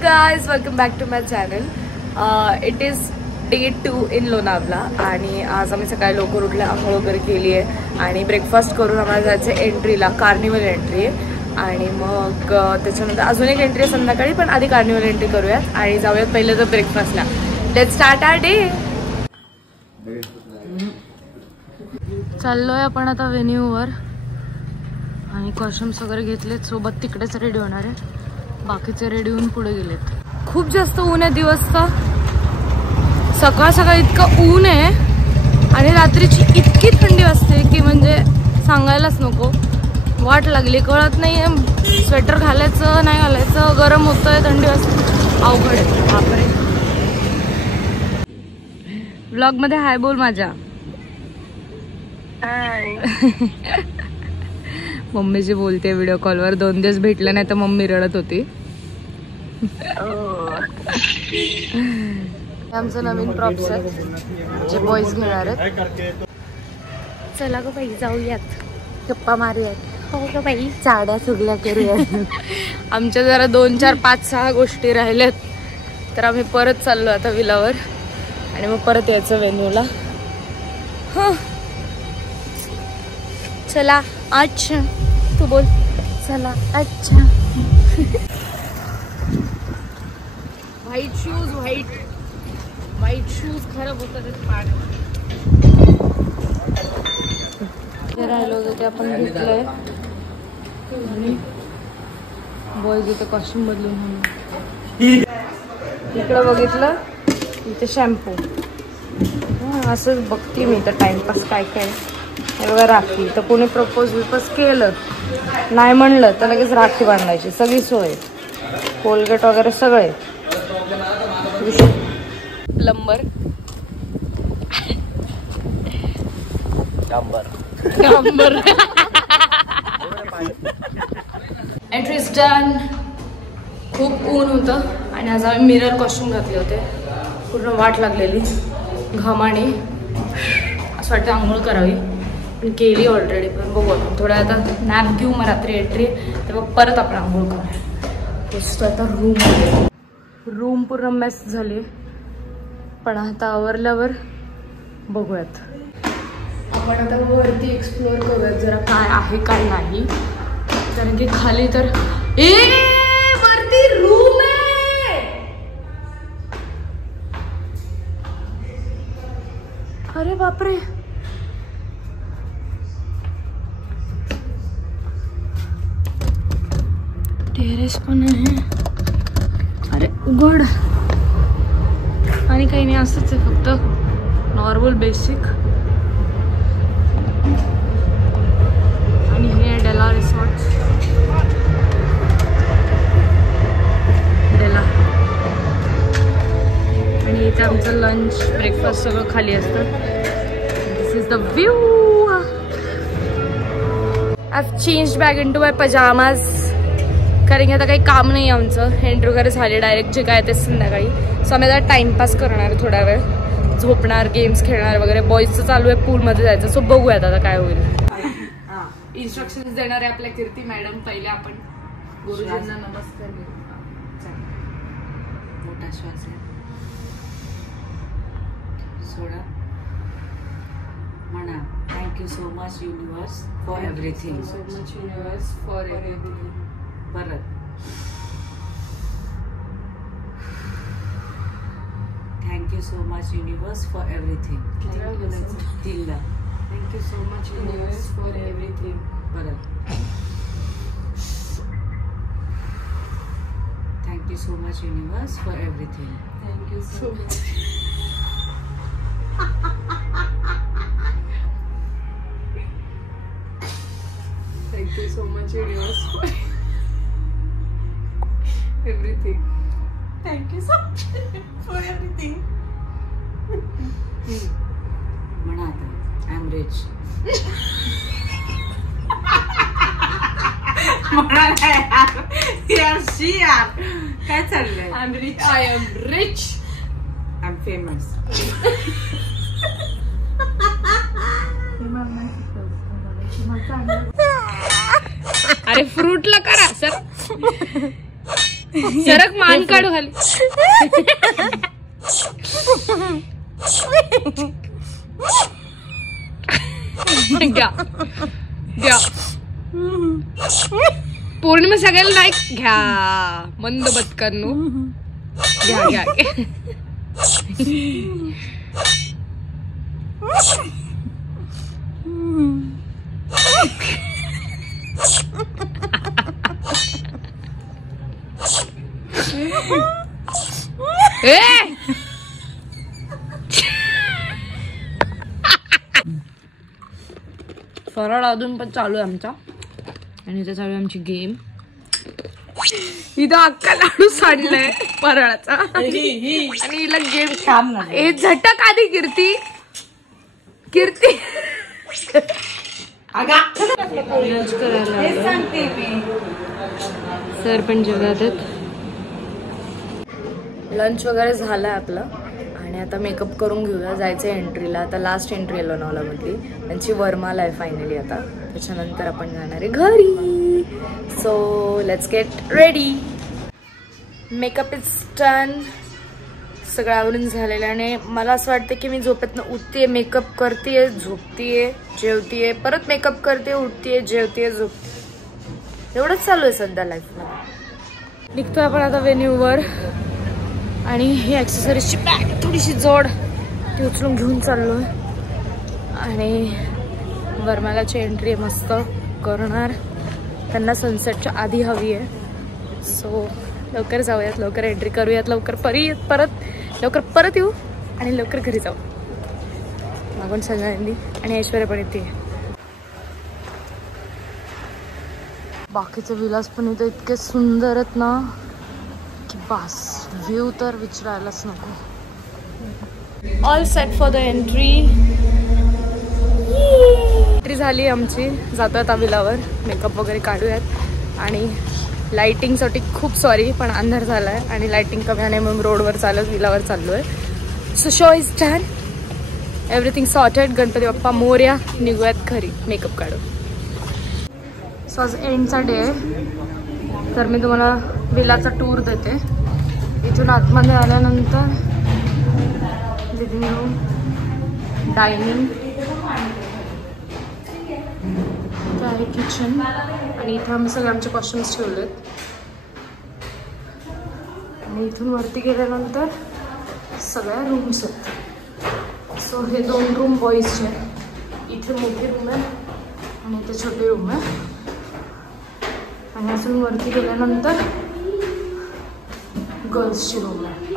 guys, welcome back to my channel. It is day 2 in Lonavala आणि आज आम्ही सकाळी लवकर उठले, आंघोळ वगैरे केली आहे आणि ब्रेकफास्ट करून आम्हाला जायचं आहे एंट्रीला. कार्निवल एंट्री आहे आणि मग त्याच्यानंतर अजून एक एंट्री आहे संध्याकाळी, पण आधी कार्निवल एंट्री करूयात आणि जाऊयात पहिले तर ब्रेकफास्टला. Let's start our day. चाललोय आपण आता व्हेन्यूवर आणि कॉस्ट्युम्स वगैरे घेतलेत सोबत, तिकडेच रेडी होणार आहे. बाकीचे रेडी होऊन पुढे गेलेत. खूप जास्त ऊन आहे दिवसचा, सकाळ सकाळ इतकं ऊन आहे आणि रात्रीची इतकी थंडी असते की म्हणजे सांगायलाच नको. वाट लागली, कळत नाही स्वेटर घालायचं नाही घालायचं, गरम होतंय, थंडी असते, अवघड आहे. बापरे. व्लॉग मध्ये हाय बोल माझ्या. मम्मीची बोलते व्हिडिओ कॉलवर. 2 दिवस भेटलं नाही तर मम्मी रडत होती. आमचं नवीन प्रॉप्स आहेत जे बॉईज घेणार आहेत. चला ग बाई जाऊयात, गप्पा मारूयात. हो ग बाई, चाड्या सुगल्या करूयात. आमच्या जरा 2, 4, 5, 6 गोष्टी राहिल्यात तर आम्ही परत चाललो आता विलावर आणि मग परत यायचं व्हेन्यूला. हा चला. अच्छा तू बोल. चला अच्छा. व्हाईट शूज, व्हाईट शूज खराब होतात राहिलं होतं ते आपण घेतलंय आणि बॉयज इथे कॉस्ट्युम बदलून म्हणून इकडं बघितलं, इथे शॅम्पू. असंच बघते मी तर टाइमपास काय काय. हे बघा राखी, तर कोणी प्रपोज विपोज केलं नाही म्हणलं तर लगेच राखी बांधायची, सगळी सोय, कोलगेट वगैरे सगळे. Plumber entry is done. खूप ऊन होतं आणि आज आम्ही मिरर कॉस्ट्युम घातले होते. पूर्ण वाट लागलेली घामाने, असं वाटतं आंघोळ करावी, पण केली ऑलरेडी. पण बघू आपण थोड्या आता नॅप घेऊ, मग रात्री एंट्री तर मग परत आपण आंघोळ करूया. पोचतो आता रूममध्ये. रूम पूर्ण मेस झाली पण आता आवरल्यावर बघूयात. आपण आता वरती एक्सप्लोअर करूयात जरा काय आहे काय नाही, कारण की खाली तर वरती रूम आहे. अरे बापरे, टेरेस पण आहे. अरे उघड. आणि काही नाही, असंच आहे फक्त नॉर्मल बेसिक. आणि हे डेला रिसॉर्ट, डेला. आणि इथे आमचं लंच ब्रेकफास्ट सगळं खाली असतं. This is the view. I change bag into my pyjamas, कारण की आता काही काम नाही आमचं. एंट्री वगैरे झाले, डायरेक्ट जे काय ते संध्याकाळी. सो आम्ही आता टाइमपास करणार थोडा वेळ, झोपणार, गेम्स खेळणार वगैरे. बॉईजचं चालू आहे पूलमध्ये जायचं, सो बघूयात आता काय होईल. इन्स्ट्रक्शन्स देणार आहे आपल्या कीर्ती मॅडम. पहिले आपण गुरुजींना नमस्कार घेऊ. मोठा श्वास आहे, सोडा, म्हणा thank you so much universe for everything. So much universe for everything. परत thank you so much universe for everything. 3ला thank you so much universe for everything. परत thank you so much universe for everything. Thank you so much. Thank you so much universe for everything. Thank you so much for everything. म्हणा आता, I am rich. म्हणा यार शी यार, काय चाललंय? I am rich, I am rich, I am famous. अरे फ्रूटला करा sir. सरक मान काढू खाली. घ्या घ्या पौर्णिमा सगळ्याला नाही घ्या मंद बदकांनो घ्या घ्या फराळ अजून पण चालू आहे आमचा आणि इथे चालू आहे आमची गेम. इथं अक्का लाडू सांडलाय फराळाचा आणि हिला गेम छान हे झटक आधी कीर्ती कीर्ती सर पण जेवतात. लंच वगैरे झालंय आपलं आणि आता मेकअप करून घेऊया. जायचं एंट्रीला. आता लास्ट एंट्री आहे लोणावळ्यामधली. त्यांची वरमाला आहे फायनली. आता त्याच्यानंतर आपण जाणार आहे घरी. So let's get ready. Makeup is done. सगळं आवरून झालेलं आणि मला असं वाटतं की मी झोपेतनं उठतेय, मेकअप करतेय, झोपतेय, जेवतेय, परत मेकअप करते, उठतेय, जेवतेय, झोपते. एवढंच चालू आहे सध्या लाईफमध्ये. निघतोय आपण आता वेन्यूवर आणि ही ॲक्सेसरीजची बॅग थोडीशी जोड ती उचलून घेऊन चाललोय आणि वरमालाची एंट्री मस्त करणार. त्यांना सनसेटच्या आधी हवी आहे. सो लवकर जाऊयात, लवकर एंट्री करूयात, लवकर लवकर परत येऊ आणि लवकर घरी जाऊ. मागून सगळ्यांनी आणि ऐश्वर्या पण येते. बाकीचे विलास पण इथे इतके सुंदर आहेत ना की बस. व्ह्यू तर विचारायलाच नको. All set for the entry. Entry झाली आमची. जातोय आता विलावर. मेकअप वगैरे काढूयात आणि लाइटिंगसाठी खूप सॉरी पण अंधार झाला आहे आणि लाइटिंग कमी आल्याने म्हणून रोडवर चालत विलावर चाललो आहे. So show is done. Everything sorted. Ganpati Bappa Morya. निघूयात घरी मेकअप काढून. सो आज एंडचा डे आहे तर मी तुम्हाला विलाचा टूर देते. इथून आतमध्ये आल्यानंतर लिव्हिंग रूम, डायनिंग, आहे किचन आणि इथं आम्ही सगळे आमचे कॉस्ट्युम्स ठेवलेत. आणि इथून वरती गेल्यानंतर सगळ्या रूम्स आहेत. सो हे 2 रूम बॉईजचे. इथे मोठी रूम आहे आणि इथे छोटी रूम आहे. आणि अजून वरती गेल्यानंतर गर्ल्सची रूम आहे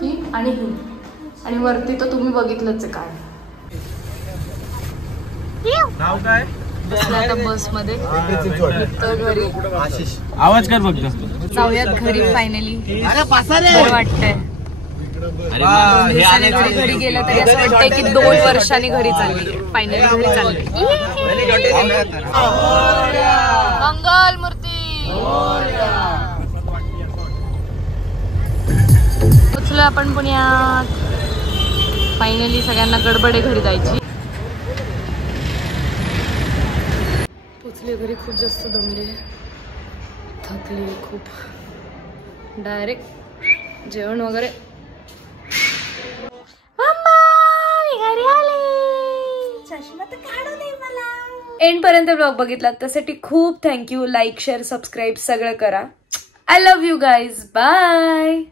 ही आणि ही. आणि वरती तर तुम्ही बघितलंच आहे काय. नाव काय आता बस मध्ये घरी आवाज कर बघ. जाऊयात घरी फायनली. वाटतंय घरी गेलं तरी असं वाटतंय की 2 वर्षांनी घरी चालली. फायनली घरी चालली. मंगल मूर्ती. पोचलो आपण पुण्यात. फायनली सगळ्यांना गडबड आहे घरी जायची. पोचले घरी. खूप जास्त दमले, थकले खूप. डायरेक्ट जेवण वगैरे. एंड पर्यंत ब्लॉग बघितला त्यासाठी खूप थँक्यू. लाईक, शेअर, सबस्क्राईब सगळं करा. I love you guys. Bye.